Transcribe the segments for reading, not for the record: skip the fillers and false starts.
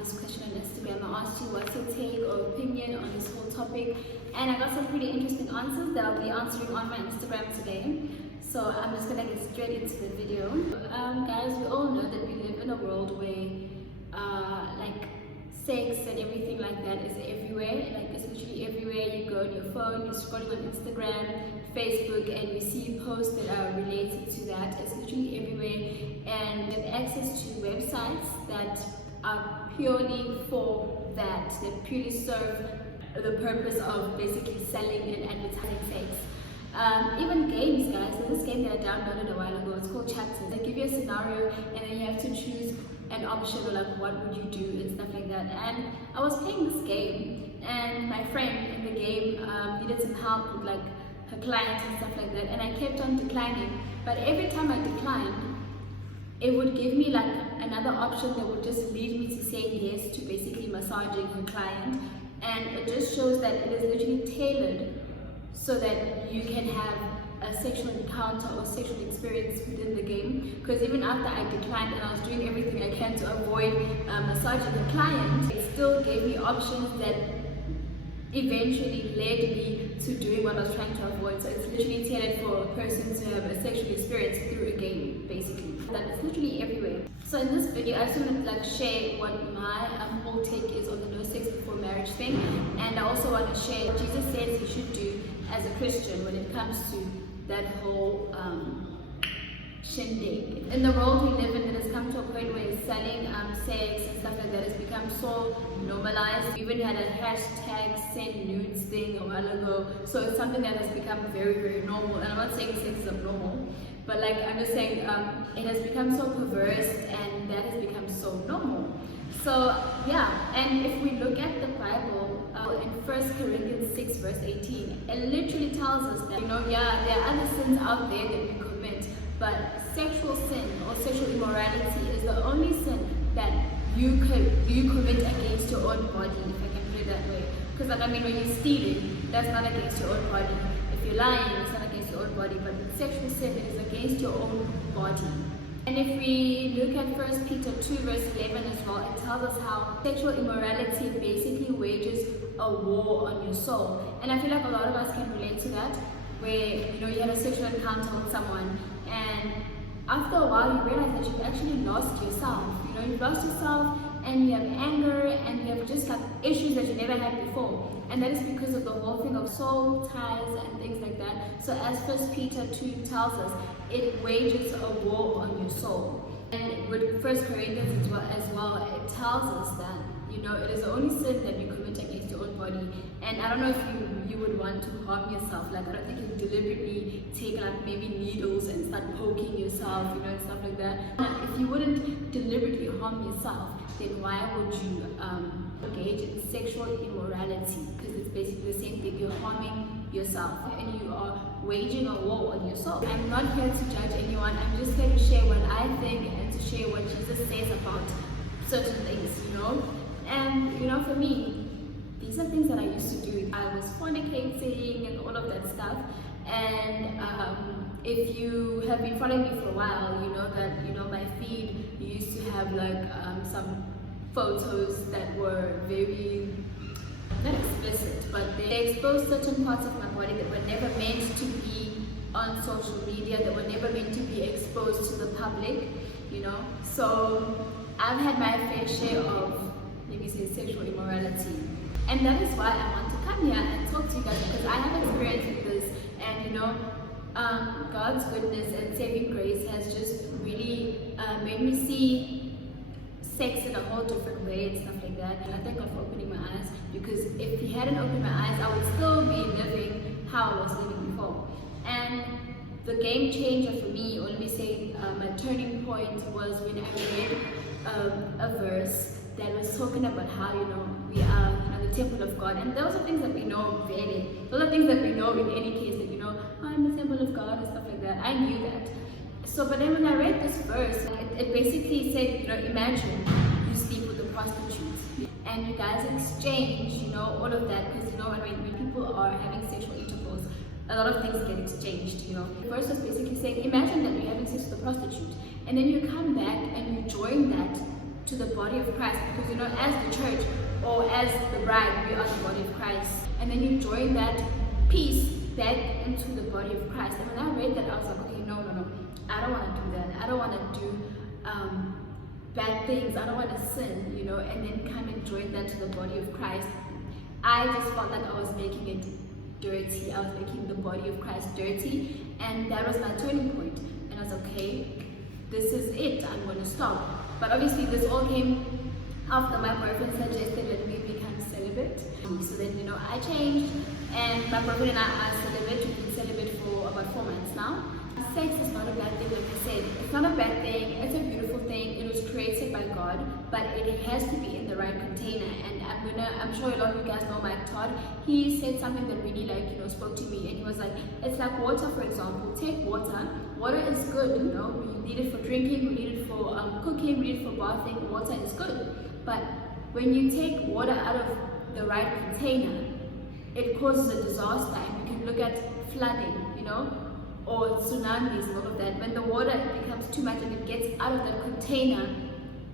this question on Instagram. I asked you what's your take or opinion on this whole topic, and I got some pretty interesting answers that I'll be answering on my Instagram today. So I'm just gonna get straight into the video. Guys, we all know that we live in a world where like sex and everything like that is everywhere. Like it's literally everywhere. You go on your phone, you're scrolling on Instagram, Facebook, and you see posts that are related to that. It's literally everywhere, and you have access to websites that are purely for that purely serve the purpose of basically selling and advertising sex. Even games, guys. There's this game that I downloaded a while ago. It's called Chapter. They give you a scenario and then you have to choose an option, or like what would you do and stuff like that. And I was playing this game, and my friend in the game needed some help with like her clients and stuff like that, and I kept on declining. But every time I declined, it would give me like another option that would just lead me to saying yes to basically massaging her client. And it just shows that it is literally tailored so that you can have a sexual encounter or sexual experience within the game. Because even after I declined and I was doing everything I can to avoid massaging the client, it still gave me options that eventually led me to doing what I was trying to avoid. So it's literally tailored for a person to have a sexual experience through a game, basically. That is literally everywhere. So in this video, I just want to like share what my whole take is on the no sex before marriage thing, and I also want to share what Jesus says you should do as a Christian when it comes to that whole shindig. In the world we live in, it has come to a point where selling sex and stuff like that has become so normalized. We even had a hashtag send nudes thing a while ago, so it's something that has become very, very normal. And I'm not saying sex is abnormal, but like I'm just saying it has become so perverse, and that has become so normal. So yeah, and if we look at the Bible, in 1 Corinthians 6 verse 18, it literally tells us that, yeah, there are other sins out there that we commit, but sexual sin or sexual immorality is the only sin that you commit against your own body, if I can put it that way. Because like, I mean, when you're stealing, that's not against your own body. If you're lying, it's not against your own body, but sexual sin is against your own body. And if we look at 1 Peter 2 verse 11 as well, it tells us how sexual immorality basically wages a war on your soul. And I feel like a lot of us can relate to that, where you had a sexual encounter with someone, and after a while you realize that you've actually lost yourself. You've lost yourself, and you have anger, and you have just like issues that you never had before. And that is because of the whole thing of soul ties and things like that. So as 1 Peter 2 tells us, it wages a war on your soul. And with 1 Corinthians as well, it tells us that it is the only sin that you commit against your own body. And I don't know if you would want to harm yourself. Like, I don't think you deliberately take like maybe needles and start poking yourself, and stuff like that. If you wouldn't deliberately harm yourself, then why would you engage in sexual immorality? Because it's basically the same thing. You're harming yourself and you are waging a war on your soul. I'm not here to judge anyone. I'm just here to share what I think and to share what Jesus says about certain things, And for me, these are things that I used to do. I was fornicating and all of that stuff. And if you have been following me for a while, you know that my feed used to have like some photos that were very not explicit, but they exposed certain parts of my body that were never meant to be on social media, that were never meant to be exposed to the public. So I've had my fair share of, sexual immorality, and that is why I want to come here and talk to you guys, because I have experience with this, and God's goodness and saving grace has just really made me see sex in a whole different way and stuff like that. And I thank God for opening my eyes, because if He hadn't opened my eyes, I would still be living how I was living before. And the game changer for me, or let me say my turning point, was when I read a verse that was talking about how we are the temple of God. And those are things that we know very. Those are things that we know in any case, that I'm the temple of God and stuff like that. I knew that. So but then when I read this verse, it basically said, imagine you sleep with a prostitute and you guys exchange all of that, because when people are having sexual intercourse, a lot of things get exchanged. The verse was basically saying, imagine that you're having sex with a prostitute, and then you come back and you join that to the body of Christ, because you know, as the church or as the bride, we are the body of Christ. And then you join that piece back into the body of Christ. And when I read that, I was like, okay, no, I don't want to do that. I don't want to do bad things. I don't want to sin, you know, and then come and join that to the body of Christ. I just felt like I was making it dirty. I was making the body of Christ dirty, and that was my turning point. And I was okay, this is it. I'm going to stop. But obviously, this all came after my boyfriend suggested that we become celibate. So then, you know, I changed, and my boyfriend and I are celibate. We've been celibate for about 4 months now. Sex is not a bad thing, like I said. It's not a bad thing. It's a beautiful thing. It was created by God, but it has to be in the right container. And I'm sure a lot of you guys know Mike Todd. He said something that really, like, you know, spoke to me. And he was like, it's like water, for example. Take water. Water is good, you know. We need it for drinking. We need it for cooking. We need it for bathing. Water is good. But when you take water out of the right container, it causes a disaster. And you can look at flooding, you know, or tsunamis and all of that. When the water becomes too much and it gets out of that container,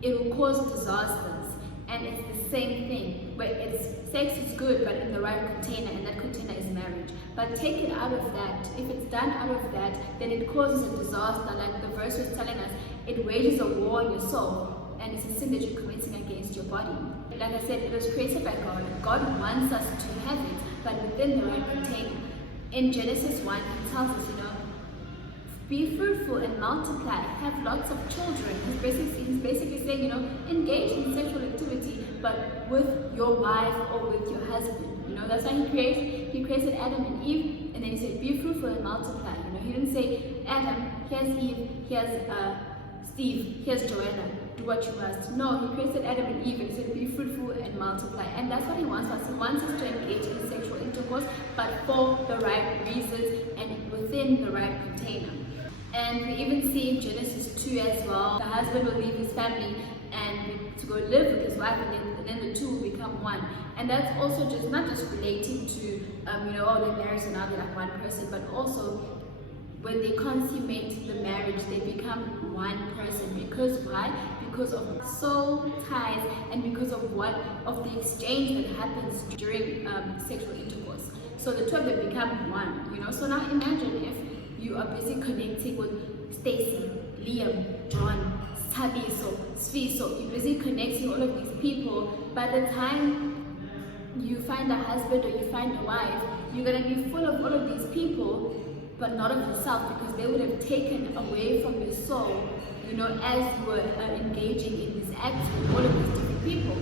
it will cause disasters. And it's the same thing, where sex is good, but in the right container, and that container is marriage. But take it out of that. If it's done out of that, then it causes a disaster. Like the verse was telling us, it wages a war on your soul, and it's a sin that you're committing against your body. Like I said, it was created by God. God wants us to have it, but within the right container. In Genesis 1, he tells us, you know, be fruitful and multiply, have lots of children. He's basically saying, you know, engage in sexual activity, but with your wife or with your husband. You know, that's why he created Adam and Eve, and then he said, be fruitful and multiply. You know, he didn't say, Adam, here's Eve, here's Steve, here's Joanna, do what you must. No, he created Adam and Eve and he said, be fruitful and multiply. And that's what he wants us. He wants us to engage in sexual intercourse, but for the right reasons and within the right container. And we even see in Genesis 2 as well, the husband will leave his family and to go live with his wife, and then the two will become one. And that's also just not just relating to, you know, oh, they're married, so now they're like one person, but also when they consummate the marriage, they become one person. Because why? Because of soul ties and because of the exchange that happens during sexual intercourse. So the two of them become one, you know. So now imagine if you are busy connecting with Stacy, Liam, John, Tabiso, Sfiso. You're busy connecting all of these people. By the time you find a husband or you find a wife, you're going to be full of all of these people, but not of yourself, because they would have taken away from your soul, you know, as you were engaging in these acts with all of these different people.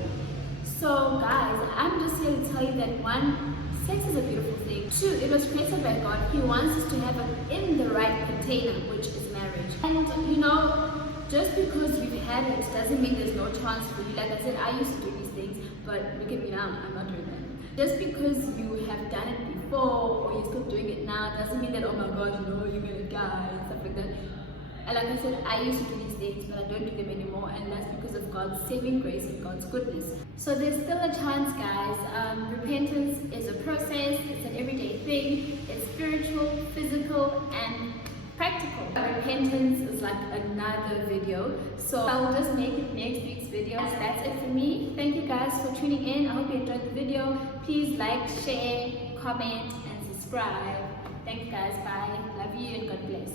So guys, I'm just here to tell you that one, sex is a beautiful thing. 2, it was created by God. He wants us to have it in the right container, which is marriage. And you know, just because you've had it doesn't mean there's no chance for you. Like I said, I used to do these things, but look at me now, I'm not doing that. Just because you have done it before or you're still doing it now doesn't mean that, oh my gosh, no, you're gonna die and stuff like that. And like I said, I used to do these things, but I don't do them anymore, and that's because of God's saving grace and God's goodness. So there's still a chance, guys. Repentance is a process, it's an everyday thing, it's spiritual, physical, and practical. Repentance is like another video, so I will just make it next week's video. That's it for me. Thank you guys for tuning in. I hope you enjoyed the video. Please like, share, comment, and subscribe. Thank you guys. Bye. Love you and God bless.